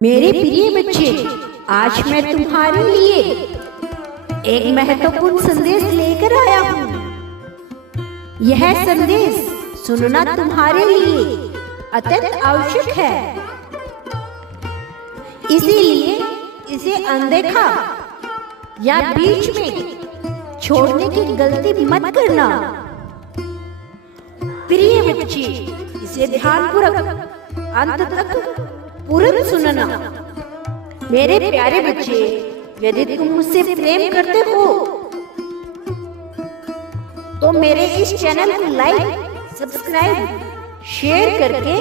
मेरे प्रिय बच्चे, आज मैं तुम्हारे लिए एक महत्वपूर्ण संदेश लेकर आया हूँ। यह संदेश सुनना तुम्हारे लिए अत्यंत आवश्यक है, इसीलिए इसे अनदेखा या बीच में छोड़ने की गलती मत करना। प्रिय बच्चे, इसे ध्यानपूर्वक अंत तक पूर्ण सुनना। मेरे प्यारे बच्चे, यदि तुम मुझसे प्रेम करते हो तो मेरे इस चैनल को लाइक, सब्सक्राइब, शेयर करके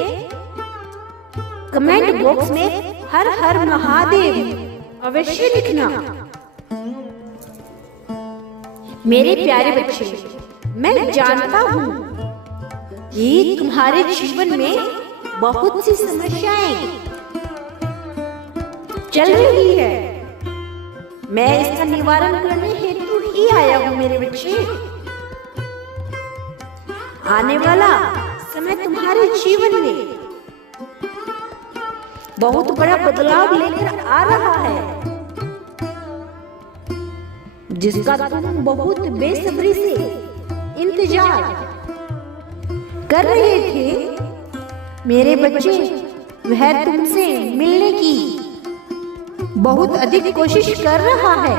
कमेंट बॉक्स में हर हर महादेव अवश्य लिखना। मेरे प्यारे बच्चे, मैं जानता हूँ कि तुम्हारे जीवन में बहुत सी समस्याएं चल रही है। मैं इसका निवारण करने हेतु ही आया हूँ। मेरे बच्चे, आने वाला समय तुम्हारे जीवन में बहुत बड़ा बदलाव लेकर आ रहा है, जिसका तुम बहुत बेसब्री से इंतजार कर रहे थे। मेरे बच्चे, वह तुमसे मिलने की बहुत अधिक कोशिश कर रहा है,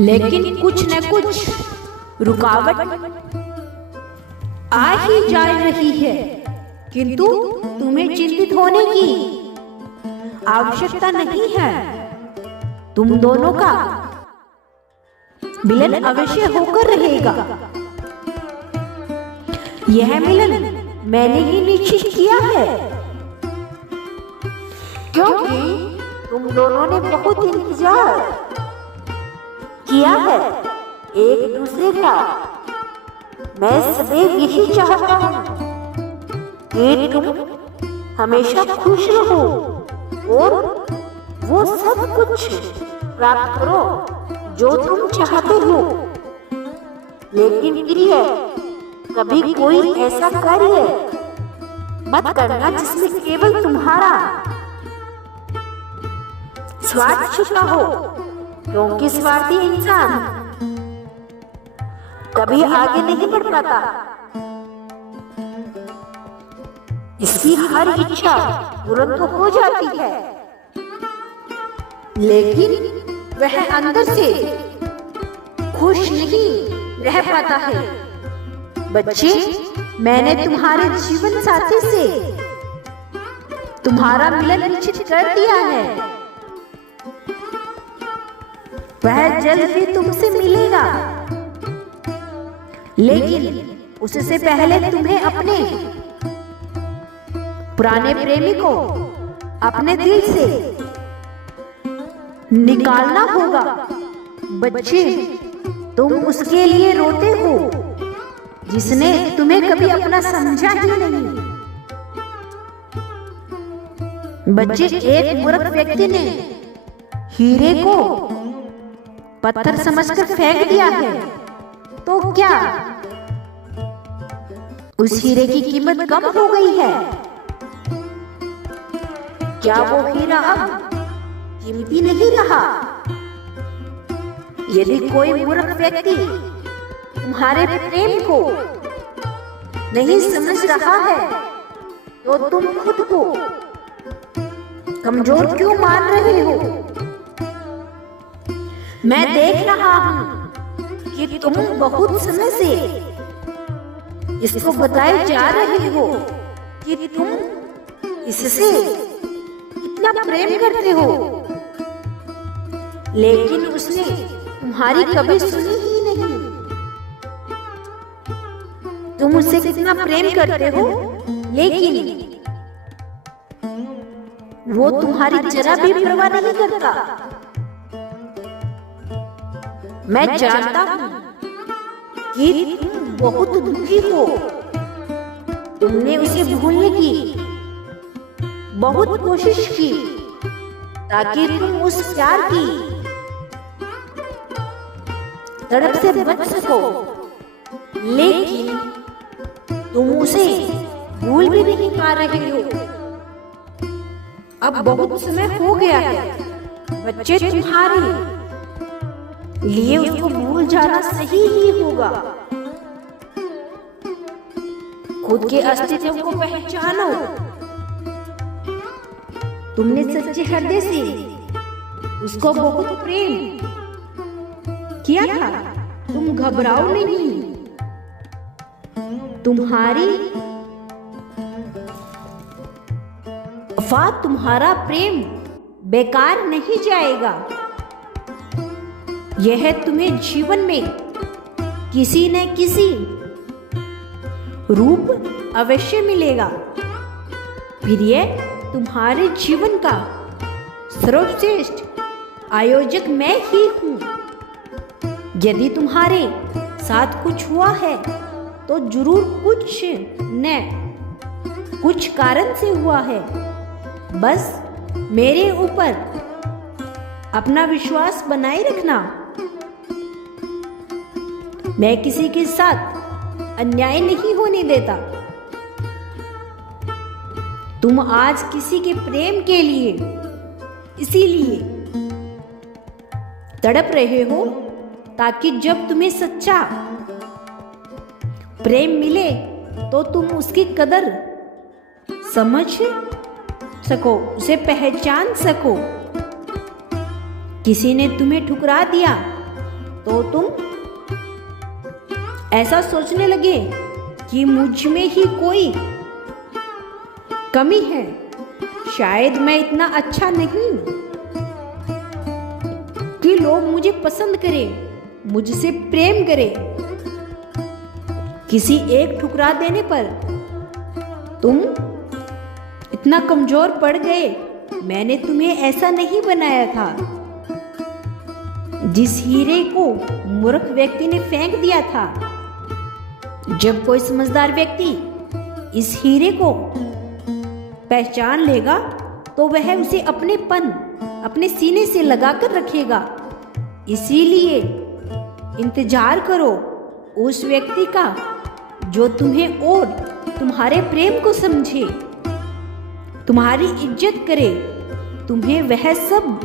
लेकिन कुछ न कुछ रुकावट आ ही जा रही है। किंतु तुम्हें चिंतित होने की आवश्यकता नहीं है। तुम दोनों का मिलन अवश्य होकर रहेगा। यह मिलन मैंने ही निश्चित किया है, क्योंकि तुम दोनों ने बहुत इंतजार किया है एक दूसरे का। मैं सदैव यही चाहता हूँ कि तुम हमेशा खुश रहो और वो सब कुछ प्राप्त करो जो तुम चाहते हो। लेकिन प्रिय, कभी कोई ऐसा कार्य मत करना जिसमें केवल तुम्हारा स्वार्थ छुपा हो, क्योंकि स्वार्थी इंसान कभी आगे नहीं बढ़ पाता। इसकी हर इच्छा तुरंत हो जाती है, लेकिन वह अंदर से खुश नहीं रह पाता है। बच्चे, मैंने तुम्हारे जीवन साथी से तुम्हारा मिलन निश्चित कर दिया है। वह जल्द ही तुमसे मिलेगा, लेकिन उससे पहले तुम्हें अपने पुराने प्रेमी को अपने दिल से निकालना होगा। बच्चे, तुम उसके लिए रोते हो जिसने तुम्हें कभी अपना समझा ही नहीं। बच्चे, एक मूर्ख व्यक्ति ने हीरे को पत्थर समझकर फेंक दिया है, तो क्या उस हीरे की कीमत कम हो गई है? क्या वो हीरा अब कीमती नहीं रहा? यदि कोई मूर्ख व्यक्ति तुम्हारे प्रेम को नहीं समझ रहा है, तो तुम खुद को कमजोर क्यों मान रहे हो? मैं देख रहा हूँ कि तुम बहुत समय से इसको बताए जा रहे हो कि तुम इससे कितना प्रेम करते हो, लेकिन उसने तुम्हारी कभी सुनी ही नहीं। तुम उससे कितना प्रेम करते हो, लेकिन वो तुम्हारी जरा भी परवाह नहीं करता। मैं जानता हूँ कि तुम बहुत दुखी हो। तुमने उसे भूलने की बहुत कोशिश की ताकि तुम उस प्यार की तड़प से बच सको, लेकिन तुम उसे भूल भी नहीं पा रहे हो। अब बहुत समय हो गया है। बच्चे तुम्हारे लिए उसको भूल जाना सही ही होगा। खुद के अस्तित्व को पहचानो। तुमने सच्चे हृदय से उसको बहुत प्रेम किया था। तुम घबराओ नहीं। तुम्हारी वफा, तुम्हारा प्रेम बेकार नहीं जाएगा। यह तुम्हें जीवन में किसी न किसी रूप अवश्य मिलेगा। फिर यह तुम्हारे जीवन का सर्वश्रेष्ठ आयोजक मैं ही हूँ। यदि तुम्हारे साथ कुछ हुआ है तो जरूर कुछ न कुछ कारण से हुआ है। बस मेरे ऊपर अपना विश्वास बनाए रखना। मैं किसी के साथ अन्याय नहीं होने देता। तुम आज किसी के प्रेम के लिए इसीलिए तड़प रहे हो ताकि जब तुम्हें सच्चा प्रेम मिले तो तुम उसकी कदर समझ सको, उसे पहचान सको। किसी ने तुम्हें ठुकरा दिया तो तुम ऐसा सोचने लगे कि मुझ में ही कोई कमी है, शायद मैं इतना अच्छा नहीं कि लोग मुझे पसंद करें, मुझसे प्रेम करें। किसी एक ठुकरा देने पर तुम इतना कमजोर पड़ गए। मैंने तुम्हें ऐसा नहीं बनाया था। जिस हीरे को मूर्ख व्यक्ति ने फेंक दिया था, जब कोई समझदार व्यक्ति इस हीरे को पहचान लेगा तो वह उसे अपने सीने से लगाकर रखेगा। इसीलिए इंतजार करो उस व्यक्ति का जो तुम्हें और तुम्हारे प्रेम को समझे, तुम्हारी इज्जत करे, तुम्हें वह सब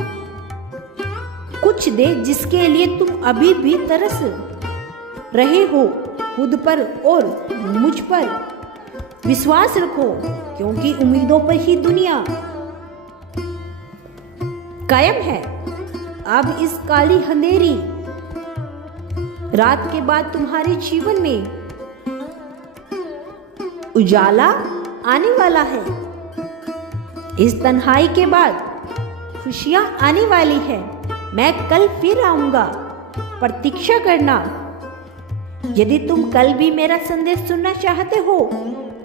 कुछ दे जिसके लिए तुम अभी भी तरस रहे हो। खुद पर और मुझ पर विश्वास रखो, क्योंकि उम्मीदों पर ही दुनिया कायम है। अब इस काली अंधेरी रात के बाद तुम्हारे जीवन में उजाला आने वाला है। इस तन्हाई के बाद खुशियां आने वाली है। मैं कल फिर आऊंगा, प्रतीक्षा करना। यदि तुम कल भी मेरा संदेश सुनना चाहते हो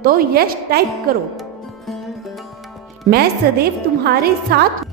तो यस टाइप करो। मैं सदैव तुम्हारे साथ